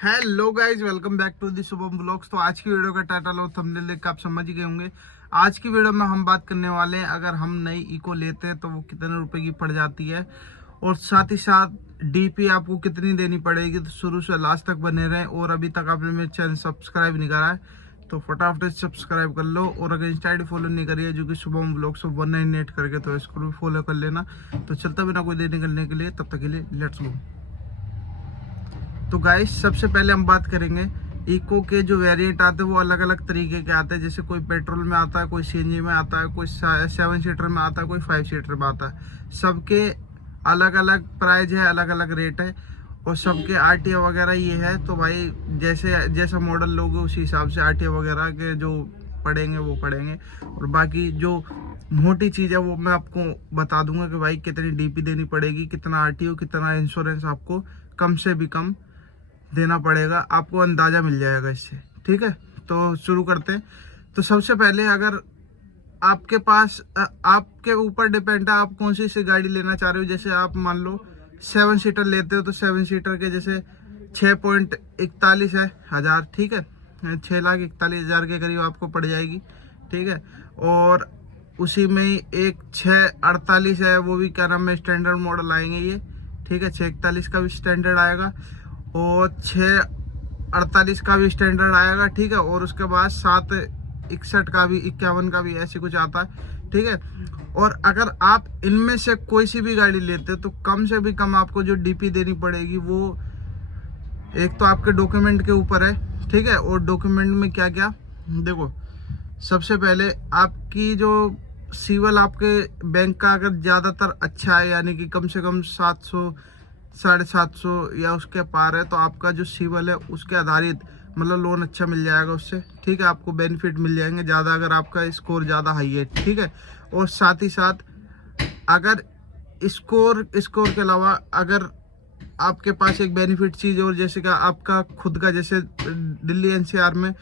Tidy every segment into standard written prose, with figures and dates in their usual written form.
Hello guys, welcome back to the Shubham vlogs. तो आज की वीडियो का टाइटल और थंबनेल देख के आप समझ ही गए होंगे। आज की वीडियो में हम बात करने वाले हैं, अगर हम नई इको लेते हैं तो वो कितने रुपए की पड़ जाती है और साथ ही साथ डीपी आपको कितनी देनी पड़ेगी। तो शुरू से लास्ट तक बने रहें। और अभी तक आपने मेरे चैनल सब्सक्राइब नहीं करा है तो फटाफट सब्सक्राइब कर लो। और अगर इंस्टा आईडी फॉलो नहीं करी है जो कि शुभम व्लॉग्स 198 करके, तो इसको भी फॉलो कर लेना। तो चलता बिना कोई देर निकलने के लिए, तब तक के लिए लेट्स गो। तो गाइस, सबसे पहले हम बात करेंगे इको के जो वेरिएंट आते हैं वो अलग अलग तरीके के आते हैं। जैसे कोई पेट्रोल में आता है, कोई सीएनजी में आता है, कोई 7 सीटर में आता है, कोई 5 सीटर में आता है। सबके अलग अलग प्राइस है, अलग अलग रेट है और सबके आरटीओ वगैरह ये है। तो भाई जैसा मॉडल लोगे उसी हिसाब से आरटीओ वगैरह के जो पड़ेंगे वो पड़ेंगे। और बाकी जो मोटी चीज़ है वो मैं आपको बता दूंगा कि भाई कितनी डीपी देनी पड़ेगी, कितना आरटीओ, कितना इंश्योरेंस आपको कम से भी कम देना पड़ेगा। आपको अंदाजा मिल जाएगा इससे। ठीक है, तो शुरू करते हैं। तो सबसे पहले, अगर आपके पास आपके ऊपर डिपेंड है आप कौन सी गाड़ी लेना चाह रहे हो। जैसे आप मान लो 7 सीटर लेते हो तो 7 सीटर के जैसे 6.41 है हज़ार। ठीक है, 6,41,000 के करीब आपको पड़ जाएगी। ठीक है, और उसी में ही एक 648 है, वो भी क्या नाम है स्टैंडर्ड मॉडल आएंगे ये। ठीक है, 641 का भी स्टैंडर्ड आएगा और 648 का भी स्टैंडर्ड आएगा। ठीक है, और उसके बाद 761 का भी, 51 का भी, ऐसे कुछ आता है। ठीक है, और अगर आप इनमें से कोई सी भी गाड़ी लेते तो कम से भी कम आपको जो डीपी देनी पड़ेगी वो एक तो आपके डॉक्यूमेंट के ऊपर है। ठीक है, और डॉक्यूमेंट में क्या क्या देखो, सबसे पहले आपकी जो सिविल आपके बैंक का अगर ज़्यादातर अच्छा है, यानी कि कम से कम 700 750 या उसके पार है, तो आपका जो सिविल है उसके आधारित मतलब लोन अच्छा मिल जाएगा उससे। ठीक है, आपको बेनिफिट मिल जाएंगे ज़्यादा अगर आपका स्कोर ज़्यादा हाई है। ठीक है, और साथ ही साथ अगर स्कोर के अलावा अगर आपके पास एक बेनिफिट चीज़ और जैसे कि आपका खुद का, जैसे दिल्ली एनसीआर में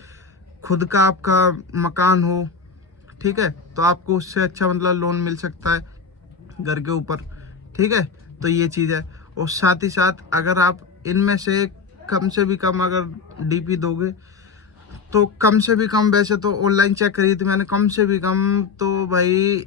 खुद का आपका मकान हो, ठीक है, तो आपको उससे अच्छा मतलब लोन मिल सकता है घर के ऊपर। ठीक है, तो ये चीज़ है। और साथ ही साथ अगर आप इनमें से कम से भी कम अगर डीपी दोगे तो कम से भी कम, वैसे तो ऑनलाइन चेक करी थी मैंने, कम से भी कम तो भाई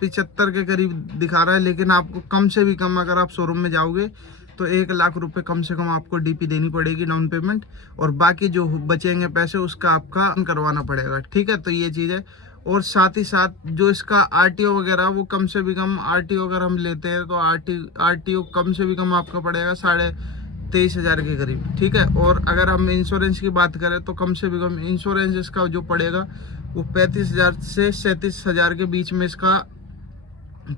75 के करीब दिखा रहा है। लेकिन आपको कम से भी कम अगर आप शोरूम में जाओगे तो 1 लाख रुपए कम से कम आपको डीपी देनी पड़ेगी डाउन पेमेंट, और बाकी जो बचेंगे पैसे उसका आपका करवाना पड़ेगा। ठीक है, तो ये चीज़ है। और साथ ही साथ जो इसका आरटीओ वगैरह वो कम से भी कम, आरटीओ अगर हम लेते हैं तो आरटीओ कम से भी कम आपका पड़ेगा 23,500 के करीब। ठीक है, और अगर हम इंश्योरेंस की बात करें तो कम से भी कम इंश्योरेंस इसका जो पड़ेगा वो 35,000 से 37,000 के बीच में इसका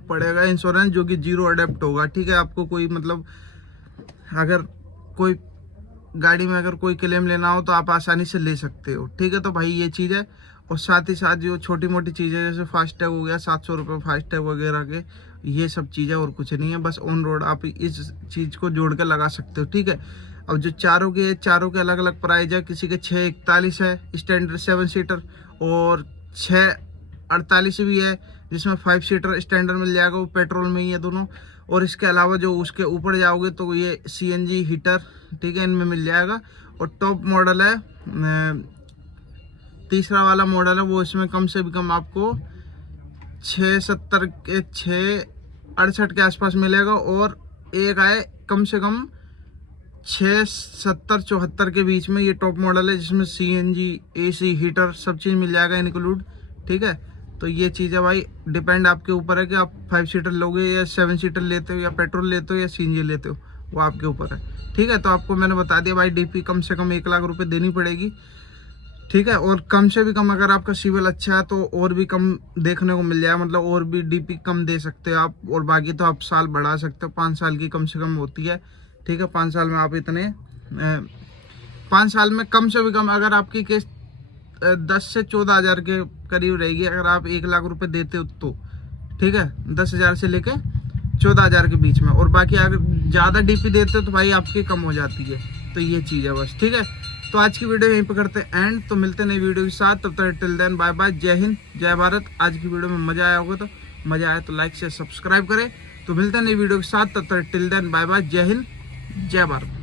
पड़ेगा इंश्योरेंस, जो कि जीरो अडेप्ट होगा। ठीक है, आपको कोई मतलब अगर कोई गाड़ी में अगर कोई क्लेम लेना हो तो आप आसानी से ले सकते हो। ठीक है, तो भाई ये चीज़ है। और साथ ही साथ जो छोटी मोटी चीज़ें जैसे फास्टैग हो गया, 700 रुपये फास्टैग वगैरह के, ये सब चीज़ें और कुछ नहीं है। बस ऑन रोड आप इस चीज़ को जोड़ के लगा सकते हो। ठीक है, अब जो चारों के अलग अलग प्राइस है। किसी के 641 है स्टैंडर्ड 7 सीटर, और 648 भी है जिसमें 5 सीटर स्टैंडर्ड मिल जाएगा, वो पेट्रोल में ही है दोनों। और इसके अलावा जो उसके ऊपर जाओगे तो ये सीएनजी हीटर, ठीक है, इनमें मिल जाएगा। और टॉप मॉडल है, तीसरा वाला मॉडल है, वो इसमें कम से भी कम आपको 670 के 668 के आसपास मिलेगा। और एक आए कम से कम 670-74 के बीच में, ये टॉप मॉडल है जिसमें सीएनजी, एसी, हीटर सब चीज़ मिल जाएगा इंक्लूड। ठीक है, तो ये चीज़ है भाई, डिपेंड आपके ऊपर है कि आप 5 सीटर लोगे या 7 सीटर लेते हो, या पेट्रोल लेते हो या सीएनजी लेते हो, वो आपके ऊपर है। ठीक है, तो आपको मैंने बता दिया भाई, डीपी कम से कम 1 लाख रुपए देनी पड़ेगी। ठीक है, और कम से भी कम अगर आपका सिविल अच्छा है तो और भी कम देखने को मिल जाए, मतलब और भी डीपी कम दे सकते हो आप। और बाकी तो आप साल बढ़ा सकते हो, 5 साल की कम से कम होती है। ठीक है, 5 साल में आप इतने 5 साल में कम से भी कम अगर आपकी किस्त 10 से 14,000 के करीब रहेगी, अगर आप 1 लाख रुपए देते हो तो। ठीक है, 10,000 से लेके 14,000 के बीच में। और बाकी अगर ज़्यादा डीपी देते हो तो भाई आपकी कम हो जाती है। तो ये चीज़ है बस। ठीक है, तो आज की वीडियो यहीं पर करते हैं एंड। तो मिलते हैं नई वीडियो के साथ, तब तक टिल देन बाय बाय, जय हिंद, जय भारत। आज की वीडियो में मजा आया होगा, तो मजा आया तो लाइक से सब्सक्राइब करें। तो मिलते हैं नई वीडियो के साथ, तब तक टिल देन बाय बाय, जय हिंद, जय भारत।